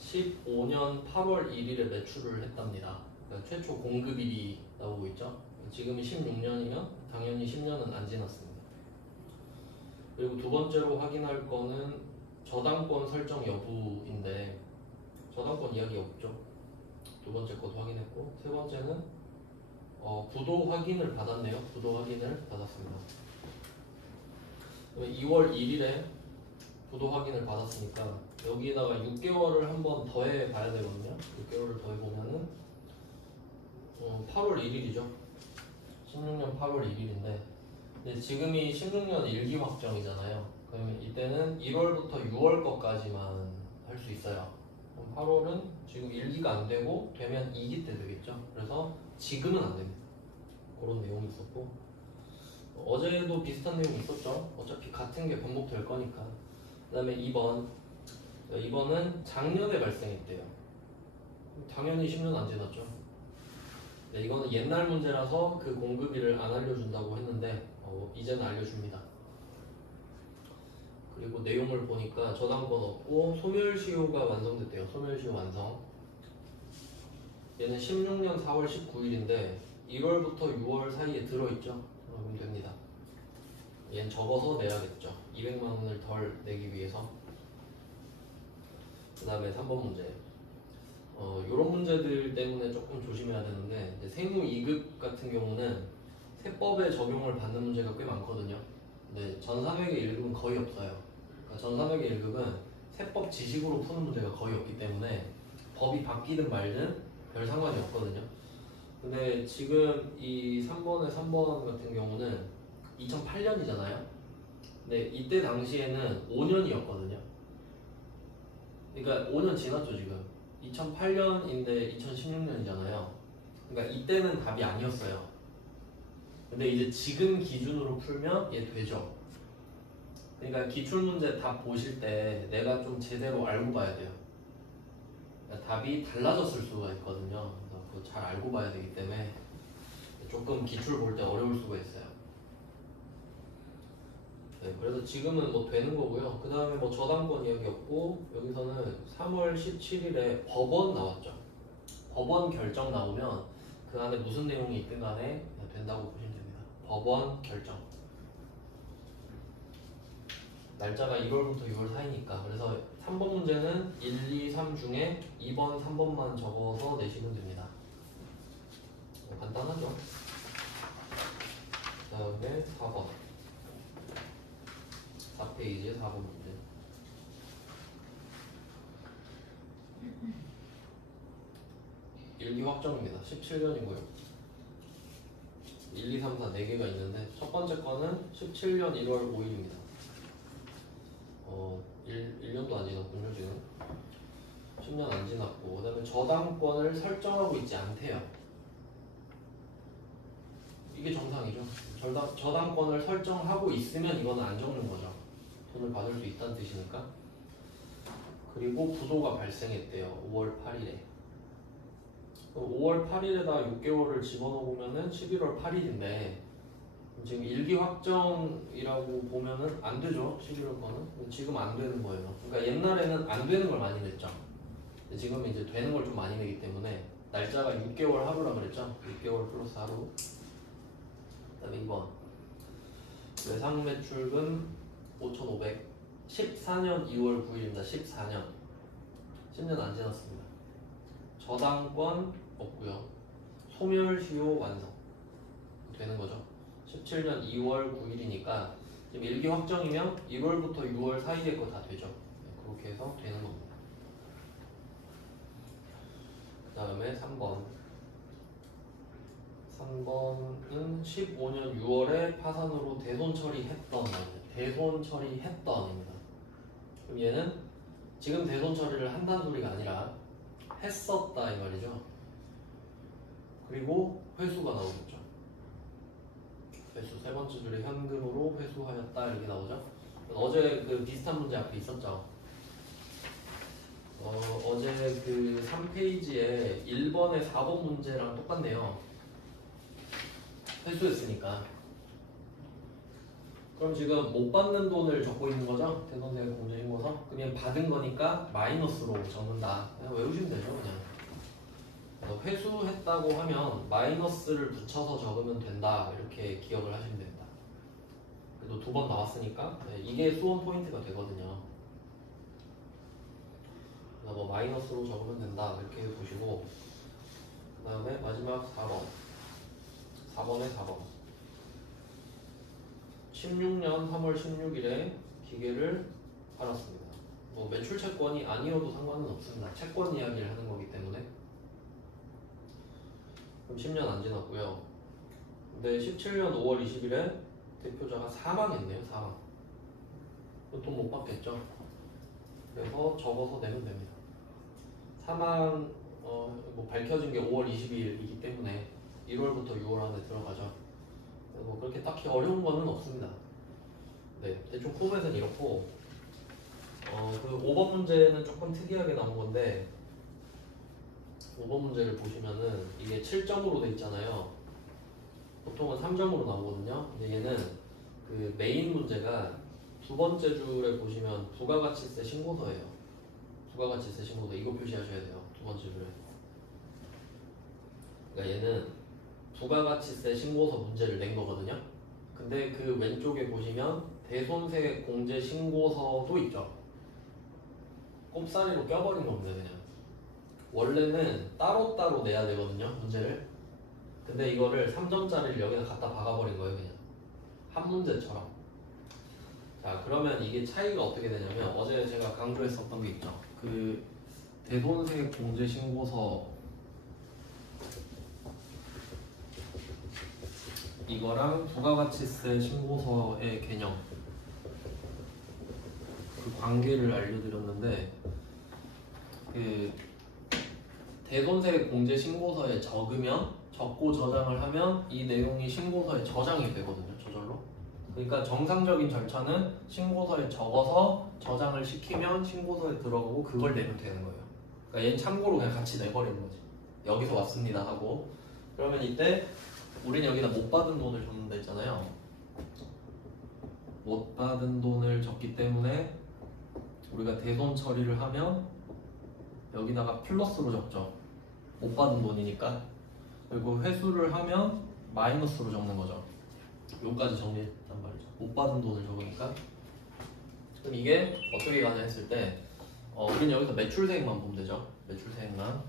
15년 8월 1일에 매출을 했답니다. 그러니까 최초 공급일이 나오고 있죠. 지금이 16년이면 당연히 10년은 안 지났습니다. 그리고 두 번째로 확인할 거는 저당권 설정 여부인데 저당권 이야기 없죠. 두 번째 것도 확인했고 세 번째는 부도 확인을 받았네요. 부도 확인을 받았습니다. 2월 1일에 부도 확인을 받았으니까 여기에다가 6개월을 한번 더해 봐야 되거든요. 6개월을 더해 보면은 8월 1일이죠. 16년 8월 1일인데 지금이 16년 일기 확정이잖아요. 그러면 이때는 1월부터 6월 것까지만 할 수 있어요. 그럼 8월은 지금 일기가 안 되고 되면 2기 때 되겠죠. 그래서 지금은 안 됩니다. 그런 내용이 있었고 어제도 비슷한 내용이 있었죠. 어차피 같은 게 반복될 거니까. 그 다음에 2번은 작년에 발생했대요. 당연히 10년 안 지났죠. 네, 이거는 옛날 문제라서 그 공급일을 안 알려준다고 했는데 이제는 알려줍니다. 그리고 내용을 보니까 저당권 없고 소멸시효가 완성됐대요. 소멸시효 완성. 얘는 16년 4월 19일인데 1월부터 6월 사이에 들어있죠. 그러면 됩니다. 얘는 적어서 내야겠죠. 200만 원을 덜 내기 위해서. 그 다음에 3번 문제. 이런 문제들 때문에 조금 조심해야 되는데 세무 2급 같은 경우는 세법에 적용을 받는 문제가 꽤 많거든요. 근데 전300의 1급은 거의 없어요. 그러니까 전300의 1급은 세법 지식으로 푸는 문제가 거의 없기 때문에 법이 바뀌든 말든 별 상관이 없거든요. 근데 지금 이 3번의 3번 같은 경우는 2008년이잖아요. 근데 이때 당시에는 5년이었거든요. 그러니까 5년 지났죠 지금. 2008년인데 2016년이잖아요. 그러니까 이때는 답이 아니었어요. 근데 이제 지금 기준으로 풀면 얘 되죠. 그러니까 기출문제 답 보실 때 내가 좀 제대로 알고 봐야 돼요. 그러니까 답이 달라졌을 수가 있거든요. 그래서 그거 잘 알고 봐야 되기 때문에 조금 기출 볼 때 어려울 수가 있어요. 네, 그래서 지금은 뭐 되는 거고요. 그 다음에 뭐 저당권 이야기 없고 여기서는 3월 17일에 법원 나왔죠. 법원 결정 나오면 그 안에 무슨 내용이 있든 간에 된다고 보시면 됩니다. 법원 결정. 날짜가 1월부터 6월 사이니까. 그래서 3번 문제는 1, 2, 3 중에 2번, 3번만 적어서 내시면 됩니다. 간단하죠. 그 다음에 4번. 4페이지 4번 문제. 일기 확정입니다. 17년이고요. 1, 2, 3, 4 4개가 있는데 첫 번째 거는 17년 1월 5일입니다. 1년도 안 지났군요 지금. 10년 안 지났고, 그 다음에 저당권을 설정하고 있지 않대요. 이게 정상이죠. 저당권을 설정하고 있으면 이거는 안 적는 거죠. 돈을 받을 수 있다는 뜻이니까. 그리고 부도가 발생했대요. 5월 8일에. 5월 8일에다 6개월을 집어넣으면은 11월 8일인데 지금 일기 확정이라고 보면은 안 되죠. 11월 거는. 지금 안 되는 거예요. 그러니까 옛날에는 안 되는 걸 많이 냈죠. 근데 지금 이제 되는 걸 좀 많이 내기 때문에 날짜가 6개월 하루라 그랬죠. 6개월 플러스 하루. 그다음에 2번 외상 매출금 5,500 14년 2월 9일입니다. 14년 10년 안 지났습니다. 저당권 없고요. 소멸시효 완성 되는 거죠. 17년 2월 9일이니까 지금 일기 확정이면 1월부터 6월 사이에 거 다 되죠. 그렇게 해서 되는 겁니다. 그 다음에 3번 3번은 15년 6월에 파산으로 대손 처리했던입니다. 그럼 얘는 지금 대손 처리를 한다는 소리가 아니라 했었다 이 말이죠. 그리고 회수가 나오겠죠. 회수 세 번째 줄에 현금으로 회수하였다 이렇게 나오죠. 어제 그 비슷한 문제 앞에 있었죠. 어제 그 3페이지에 1번에 4번 문제랑 똑같네요. 회수했으니까. 그럼 지금 못 받는 돈을 적고 있는 거죠? 대손세 공제신고서. 그러면 받은 거니까 마이너스로 적는다. 그냥 외우시면 되죠, 그냥. 회수했다고 하면 마이너스를 붙여서 적으면 된다. 이렇게 기억을 하시면 됩니다. 그래도 2번 나왔으니까 이게 수원 포인트가 되거든요. 뭐 마이너스로 적으면 된다. 이렇게 보시고 그 다음에 마지막 4번에 4번 16년 3월 16일에 기계를 팔았습니다. 뭐 매출 채권이 아니어도 상관은 없습니다. 채권 이야기를 하는 거기 때문에. 그럼 10년 안 지났고요. 근데 17년 5월 20일에 대표자가 사망했네요. 사망. 돈 못 받겠죠. 그래서 적어서 내면 됩니다. 사망 뭐 밝혀진 게 5월 20일이기 때문에 1월부터 6월 안에 들어가죠. 뭐 그렇게 딱히 어려운 거는 없습니다. 네, 대충 포맷은 이렇고 그 5번 문제는 조금 특이하게 나온 건데 5번 문제를 보시면은 이게 7점으로 돼 있잖아요. 보통은 3점으로 나오거든요. 근데 얘는 그 메인 문제가 두 번째 줄에 보시면 부가가치세 신고서예요. 부가가치세 신고서 이거 표시하셔야 돼요. 두 번째 줄에. 그러니까 얘는 부가가치세 신고서 문제를 낸 거거든요. 근데 그 왼쪽에 보시면 대손세 공제 신고서도 있죠. 꼽사리로 껴버린 겁니다. 그냥 원래는 따로따로 내야 되거든요. 문제를. 근데 이거를 3점짜리를 여기다 갖다 박아버린 거예요. 그냥 한 문제처럼. 자, 그러면 이게 차이가 어떻게 되냐면 어제 제가 강조했었던 게 있죠. 그 대손세 공제 신고서 이거랑 부가가치세 신고서의 개념 그 관계를 알려드렸는데 그 대손세 공제 신고서에 적고 저장을 하면 이 내용이 신고서에 저장이 되거든요. 저절로. 그러니까 정상적인 절차는 신고서에 적어서 저장을 시키면 신고서에 들어가고 그걸 내면 되는 거예요. 그러니까 얘는 참고로 그냥 같이 내버리는 거지. 여기서 왔습니다 하고. 그러면 이때 우리는 여기다 못 받은 돈을 적는다 했잖아요. 못 받은 돈을 적기 때문에 우리가 대손 처리를 하면 여기다가 플러스로 적죠. 못 받은 돈이니까. 그리고 회수를 하면 마이너스로 적는 거죠. 여기까지 정리했단 말이죠. 못 받은 돈을 적으니까. 그럼 이게 어떻게 가냐 했을 때 우리는 여기서 매출세액만 보면 되죠. 매출세액만.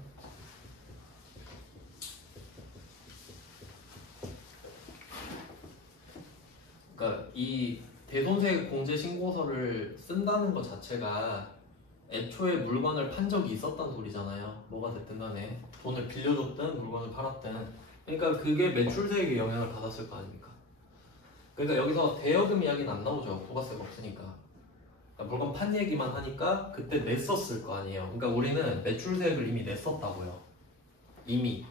그러니까 이 대손세 공제 신고서를 쓴다는 것 자체가 애초에 물건을 판 적이 있었단 소리잖아요. 뭐가 됐든 간에 돈을 빌려줬든 물건을 팔았든. 그러니까 그게 매출세액에 영향을 받았을 거 아닙니까? 그러니까 여기서 대여금 이야기는 안 나오죠. 부가세가 없으니까. 그러니까 물건 판 얘기만 하니까 그때 냈었을 거 아니에요. 그러니까 우리는 매출세액을 이미 냈었다고요. 이미.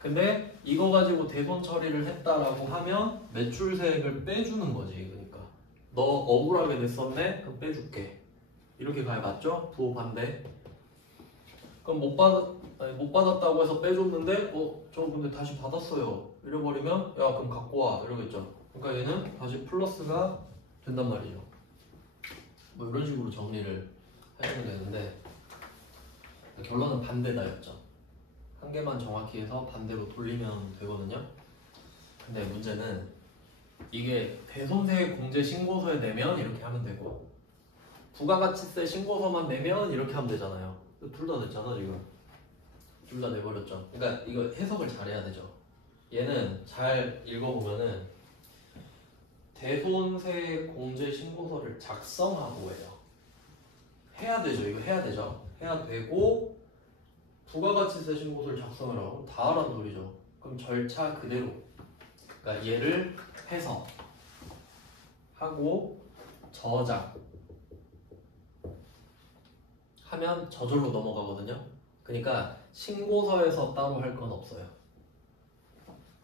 근데 이거 가지고 대손 처리를 했다라고 하면 매출세액을 빼주는 거지. 그러니까 너 억울하게 냈었네? 그럼 빼줄게. 이렇게 가야 맞죠? 부호 반대. 그럼 못 받았다고 해서 빼줬는데 저 근데 다시 받았어요. 이래버리면 야 그럼 갖고 와 이러겠죠. 그러니까 얘는 다시 플러스가 된단 말이죠. 뭐 이런 식으로 정리를 해주면 되는데 결론은 반대다였죠. 한 개만 정확히 해서 반대로 돌리면 되거든요. 근데 문제는 이게 대손세액 공제 신고서에 내면 이렇게 하면 되고 부가가치세 신고서만 내면 이렇게 하면 되잖아요. 둘 다 냈잖아 지금. 둘 다 내버렸죠. 그러니까 이거 해석을 잘해야 되죠. 얘는 잘 읽어보면은 대손세액 공제 신고서를 작성하고 해요. 해야 되죠. 이거 해야 되죠. 해야 되고 부가가치세 신고서를 작성을 하고 다 하라는 소리죠. 그럼 절차 그대로. 그러니까 얘를 해서 하고 저장 하면 저절로 넘어가거든요. 그러니까 신고서에서 따로 할 건 없어요.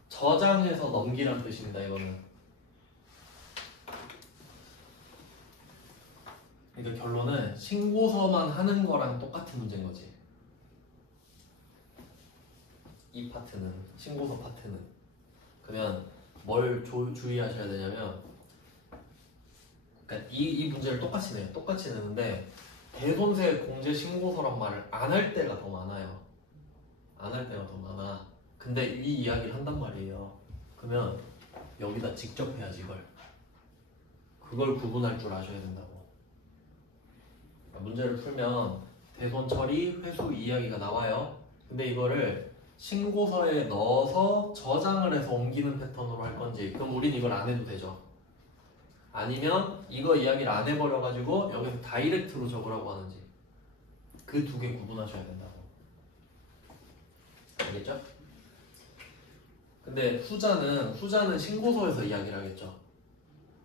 저장해서 넘기란 뜻입니다. 이거는. 그러니까 결론은 신고서만 하는 거랑 똑같은 문제인 거지. 이 파트는, 신고서 파트는. 그러면 뭘 주의하셔야 되냐면 그러니까 이 문제를 똑같이 내요. 똑같이 내는데 대손세액 공제 신고서란 말을 안 할 때가 더 많아요. 안 할 때가 더 많아. 근데 이 이야기를 한단 말이에요. 그러면 여기다 직접 해야지 이걸. 그걸 구분할 줄 아셔야 된다고. 그러니까 문제를 풀면 대손 처리, 회수 이야기가 나와요. 근데 이거를 신고서에 넣어서 저장을 해서 옮기는 패턴으로 할 건지 그럼 우린 이걸 안 해도 되죠. 아니면 이거 이야기를 안 해버려가지고 여기서 다이렉트로 적으라고 하는지 그 두 개 구분하셔야 된다고. 알겠죠? 근데 후자는 신고서에서 이야기를 하겠죠.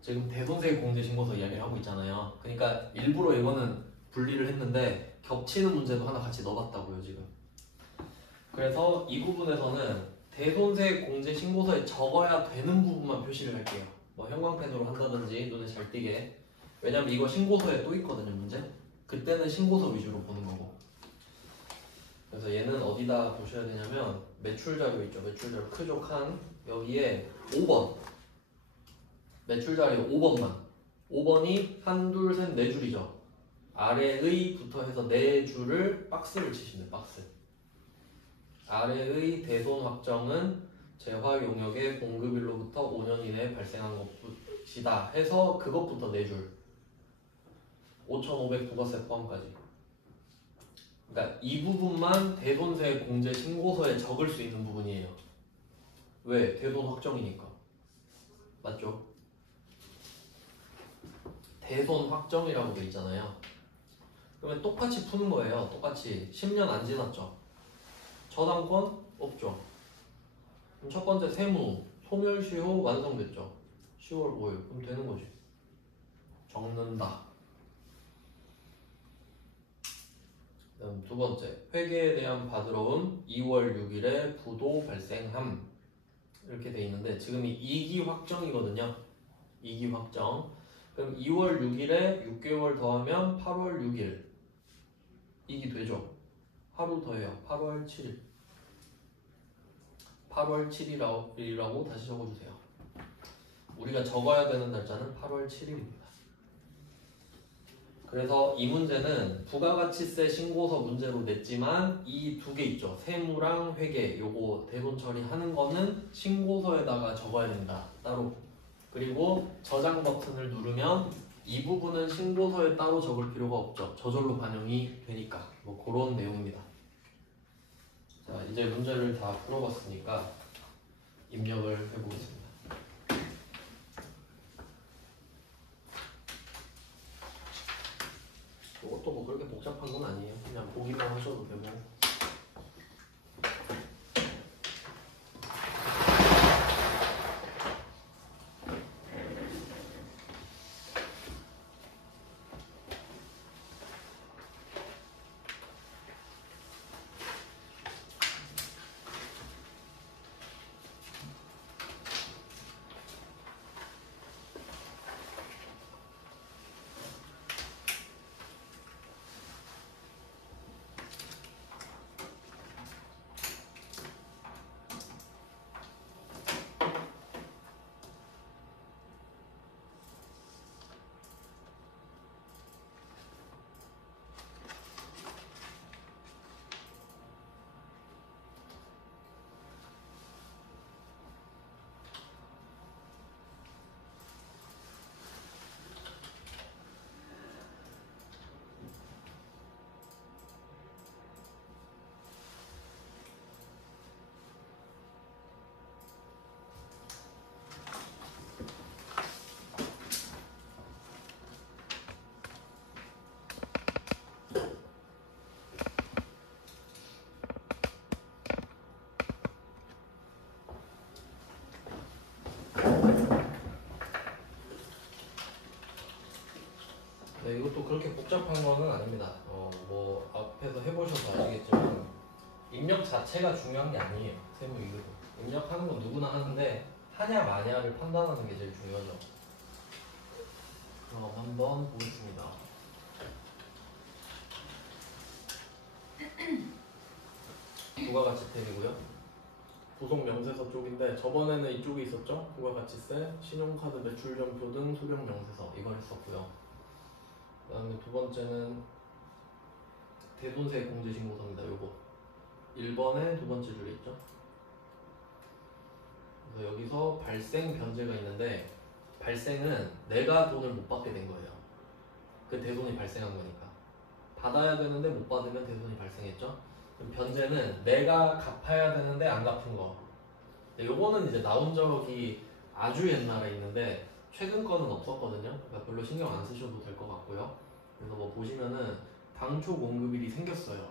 지금 대손세액 공제 신고서 이야기를 하고 있잖아요. 그러니까 일부러 이거는 분리를 했는데 겹치는 문제도 하나 같이 넣어봤다고요 지금. 그래서 이 부분에서는 대손세액 공제 신고서에 적어야 되는 부분만 표시를 할게요. 뭐 형광펜으로 한다든지 눈에 잘 띄게. 왜냐면 이거 신고서에 또 있거든요 문제. 그때는 신고서 위주로 보는 거고. 그래서 얘는 어디다 보셔야 되냐면 매출자료 있죠. 매출자료 크죠 칸. 여기에 5번 매출자료 5번만 5번이 한, 둘, 셋, 네 줄이죠. 아래의부터 해서 네 줄을 박스를 치시면 박스. 아래의 대손 확정은 재화 용역의 공급일로부터 5년 이내에 발생한 것이다 해서 그것부터 4줄 5,500 부가세 포함까지. 그러니까 이 부분만 대손세액 공제 신고서에 적을 수 있는 부분이에요. 왜? 대손 확정이니까. 맞죠? 대손 확정이라고 돼 있잖아요. 그러면 똑같이 푸는 거예요. 똑같이 10년 안 지났죠. 저당권 없죠. 그럼 첫 번째 세무 소멸시효 완성됐죠. 10월 5일 그럼 되는 거지. 적는다. 그다음 두 번째 회계에 대한 받으러온 2월 6일에 부도 발생함 이렇게 돼 있는데 지금이 2기 확정이거든요. 2기 확정. 그럼 2월 6일에 6개월 더하면 8월 6일 2기 되죠. 하루 더해요. 8월 7일 8월 7일이라고 다시 적어주세요. 우리가 적어야 되는 날짜는 8월 7일입니다. 그래서 이 문제는 부가가치세 신고서 문제로 냈지만 이 두 개 있죠. 세무랑 회계 요거 대손 처리하는 거는 신고서에다가 적어야 된다. 따로. 그리고 저장 버튼을 누르면 이 부분은 신고서에 따로 적을 필요가 없죠. 저절로 반영이 되니까. 뭐 그런 내용입니다. 자, 이제 문제를 다 풀어봤으니까 입력을 해보겠습니다. 이것도 뭐 그렇게 복잡한 건 아니에요. 그냥 보기만 하셔도 되고. 자체가 중요한 게 아니에요. 세무 이거 입력하는 건 누구나 하는데 하냐 마냐를 판단하는 게 제일 중요하죠. 그럼 한번 보겠습니다. 부가가치 탭이고요. 부속 명세서 쪽인데 저번에는 이쪽에 있었죠? 부가가치세, 신용카드 매출점표 등 수령 명세서 이걸 했었고요. 그 다음에 두 번째는 대손세 공제신고서입니다. 요거 1번에 두 번째 줄에 있죠. 그래서 여기서 발생 변제가 있는데 발생은 내가 돈을 못 받게 된 거예요. 그 대손이 발생한 거니까 받아야 되는데 못 받으면 대손이 발생했죠. 그럼 변제는 내가 갚아야 되는데 안 갚은 거. 요거는 이제 나온 적이 아주 옛날에 있는데 최근 거는 없었거든요. 그러니까 별로 신경 안 쓰셔도 될 것 같고요. 그래서 뭐 보시면은 당초 공급일이 생겼어요.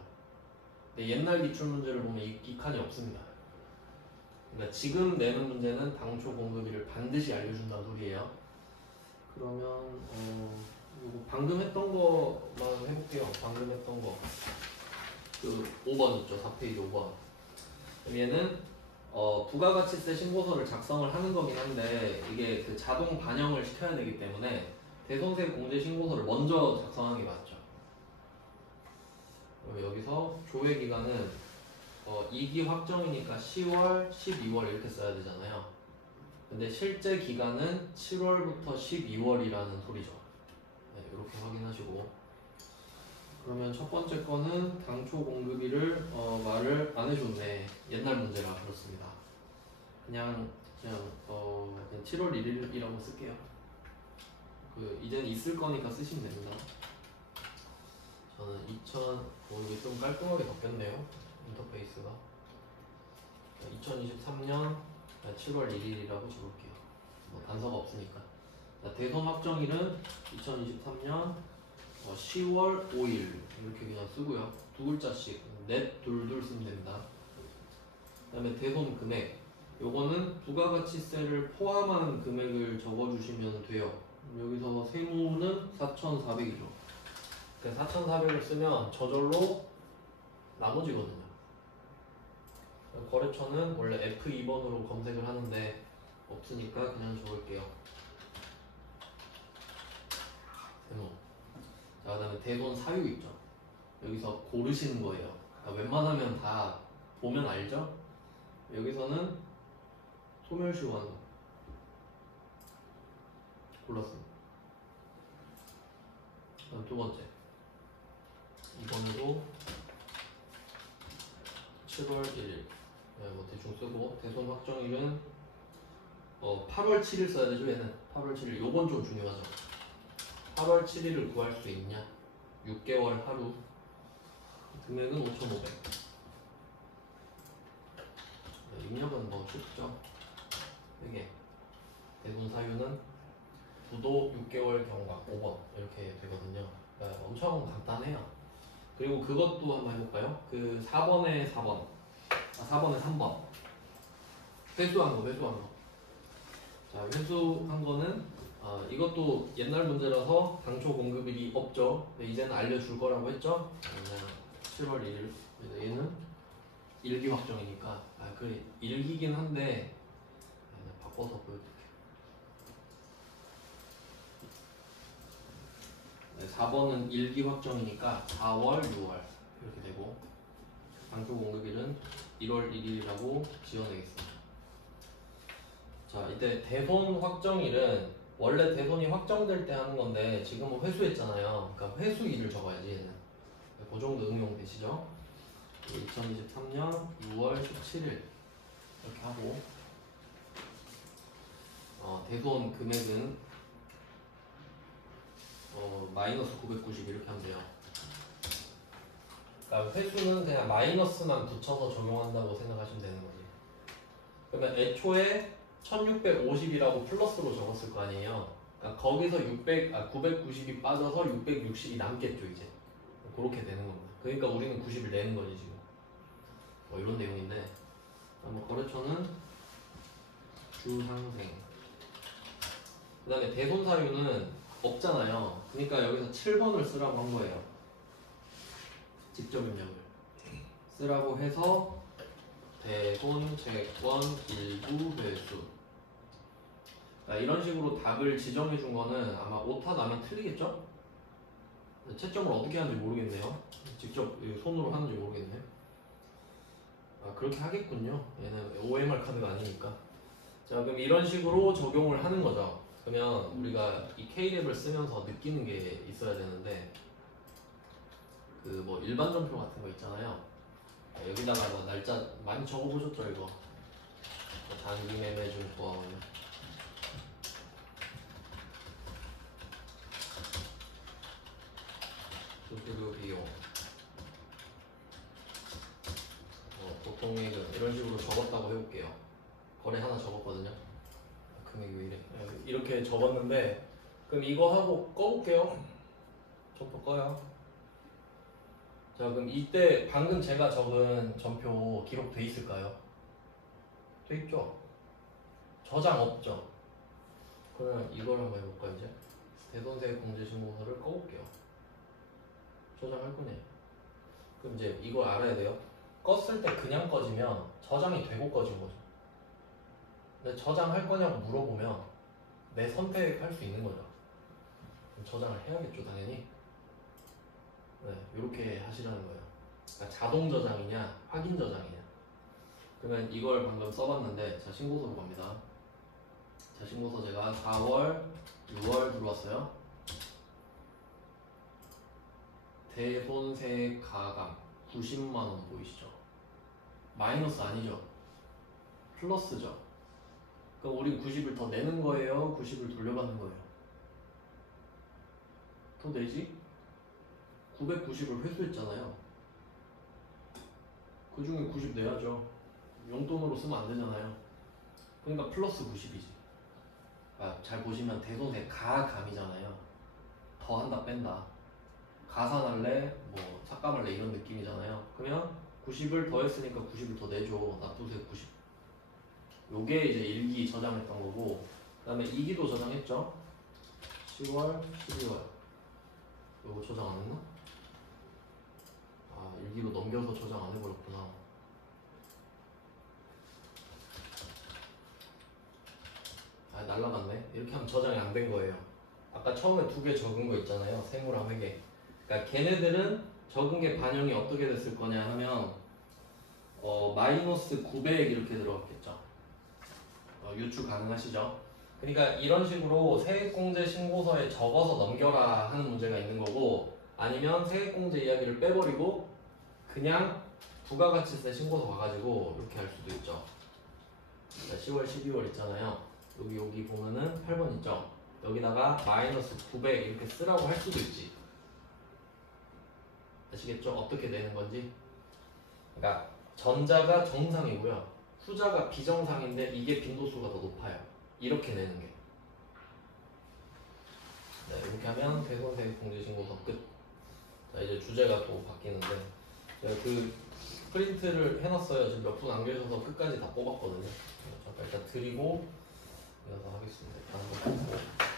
근데 옛날 기출 문제를 보면 이 칸이 없습니다. 그러니까 지금 내는 문제는 당초 공급일을 반드시 알려준다는 소리예요. 그러면 이거 방금 했던 거만 해볼게요. 방금 했던 거. 그 5번 있죠. 4페이지 5번. 얘는 부가가치세 신고서를 작성을 하는 거긴 한데 이게 그 자동 반영을 시켜야 되기 때문에 대손세 공제 신고서를 먼저 작성하는 게 맞죠. 여기서 조회 기간은 2기 확정이니까 10월, 12월 이렇게 써야 되잖아요. 근데 실제 기간은 7월부터 12월이라는 소리죠. 네, 이렇게 확인하시고. 그러면 첫 번째 거는 당초 공급일을 말을 안 해줬네. 옛날 문제라 그렇습니다. 그냥 7월 1일이라고 쓸게요. 이제는 있을 거니까 쓰시면 됩니다. 저는 이게 좀 깔끔하게 바뀌었네요. 인터페이스가 2023년 7월 1일이라고 적을게요. 뭐 단서가 없으니까. 대손 확정일은 2023년 10월 5일 이렇게 그냥 쓰고요. 두 글자씩 넷 둘둘 쓰면 됩니다. 그 다음에 대손 금액, 요거는 부가가치세를 포함한 금액을 적어주시면 돼요. 여기서 세무는 4,400이죠. 4,400을 쓰면 저절로 나머지거든요. 거래처는 원래 F2번으로 검색을 하는데 없으니까 그냥 적을게요. 세무. 자, 그 다음에 대손 사유 있죠. 여기서 고르시는 거예요. 그러니까 웬만하면 다 보면 알죠? 여기서는 소멸시효하는 거 골랐습니다. 그다음 두 번째, 이번에도 7월 1일 뭐 대충 쓰고 대손 확정일은 8월 7일 써야 되죠. 얘는 8월 7일. 요건 좀 중요하죠. 8월 7일을 구할 수 있냐? 6개월 하루. 금액은 5,500. 입력은 뭐 쉽죠. 이게 대손 사유는 부도 6개월 경과 5번 이렇게 되거든요. 그러니까 엄청 간단해요. 그리고 그것도 한번 해볼까요? 그 4번에 4번, 4번에 3번 회수한 거. 자, 회수한 거는 이것도 옛날 문제라서 당초 공급일이 없죠. 근데 이제는 알려줄 거라고 했죠. 7월 1일. 얘는 일기 확정이니까 그 일기긴 한데 바꿔서 보여드릴게요. 4번은 일기 확정이니까 4월, 6월 이렇게 되고 당초 공급일은 1월 1일이라고 지어내겠습니다. 자, 이때 대손 확정일은 원래 대손이 확정될 때 하는 건데 지금은 회수했잖아요. 그러니까 회수일을 적어야지 얘는. 그 정도 응용되시죠? 2023년 6월 17일 이렇게 하고 대손 금액은 마이너스 990 이렇게 하면 돼요. 그러니까 회수는 그냥 마이너스만 붙여서 적용한다고 생각하시면 되는 거지. 그러면 애초에 1650이라고 플러스로 적었을 거 아니에요. 그러니까 거기서 990이 빠져서 660이 남겠죠 이제. 그렇게 되는 겁니다. 그러니까 우리는 90을 내는 거지 지금. 이런 내용인데 거래처는 주상생. 그 다음에 대손 사유는 없잖아요. 그러니까 여기서 7번을 쓰라고 한 거예요. 직접 입력을 쓰라고 해서 대손 채권 일부 회수. 이런 식으로 답을 지정해 준 거는 아마 오타 나면 틀리겠죠? 채점을 어떻게 하는지 모르겠네요. 직접 손으로 하는지 모르겠네. 그렇게 하겠군요. 얘는 OMR 카드가 아니니까. 자, 그럼 이런 식으로 적용을 하는 거죠. 그러면 우리가 이 K랩을 쓰면서 느끼는 게 있어야 되는데, 그 뭐 일반 전표 같은 거 있잖아요. 여기다가 뭐 날짜 많이 적어보셨죠, 이거? 단기 매매증권, 수수료 비용, 보통액은 이런 식으로 적었다고 해볼게요. 거래 하나 적었거든요. 금액이 왜 이래? 이렇게 적었는데, 그럼 이거 하고 꺼볼게요. 전표 꺼요. 자, 그럼 이때 방금 제가 적은 전표 기록돼 있을까요? 돼 있죠? 저장 없죠? 그러면 이걸 한번 해볼까 이제? 대손세 공제신고서를 꺼볼게요. 저장할 거냐? 그럼 이제 이걸 알아야 돼요. 껐을 때 그냥 꺼지면 저장이 되고 꺼진 거죠. 근데 저장할 거냐고 물어보면 내 선택할 수 있는 거죠. 그럼 저장을 해야겠죠, 당연히. 네, 이렇게 하시라는 거예요. 그러니까 자동 저장이냐, 확인 저장이냐. 그러면 이걸 방금 써봤는데, 자, 신고서로 갑니다. 자, 신고서 제가 4월, 6월 들어왔어요. 대손세 가감 90만원 보이시죠? 마이너스 아니죠? 플러스죠? 그럼 우리 90을 더 내는 거예요? 90을 돌려받는 거예요? 더 내지? 990을 회수했잖아요. 그 중에 90 내야죠. 용돈으로 쓰면 안 되잖아요. 그러니까 플러스 90이지. 잘 보시면 대손세 가감이잖아요. 더 한다 뺀다. 가산할래, 뭐 삭감할래 이런 느낌이잖아요. 그러면 90을 더 했으니까 90을 더 내줘. 납부세 90. 요게 이제 1기 저장했던 거고, 그 다음에 2기도 저장했죠. 10월, 12월. 요거 저장 안 했나? 1기로 넘겨서 저장 안 해버렸구나. 날라갔네. 이렇게 하면 저장이 안 된 거예요. 아까 처음에 2개 적은 거 있잖아요. 세무랑 회계. 그러니까 걔네들은 적은 게 반영이 어떻게 됐을 거냐 하면 마이너스 900 이렇게 들어갔겠죠. 유추 가능하시죠? 그러니까 이런 식으로 세액공제 신고서에 적어서 넘겨라 하는 문제가 있는 거고, 아니면 세액공제 이야기를 빼버리고 그냥 부가가치세 신고서 가가지고 이렇게 할 수도 있죠. 자, 10월, 12월 있잖아요. 여기 보면은 8번 있죠. 여기다가 마이너스 900 이렇게 쓰라고 할 수도 있지. 아시겠죠? 어떻게 되는 건지. 그러니까 전자가 정상이고요, 후자가 비정상인데 이게 빈도수가 더 높아요. 이렇게 내는 게. 네, 이렇게 하면 대손세 공제신고서 끝. 자, 이제 주제가 또 바뀌는데, 제가 그 프린트를 해놨어요. 지금 몇 분 안 계셔서 끝까지 다 뽑았거든요. 잠깐 일단 드리고 이어서 하겠습니다. 다른 거 보고.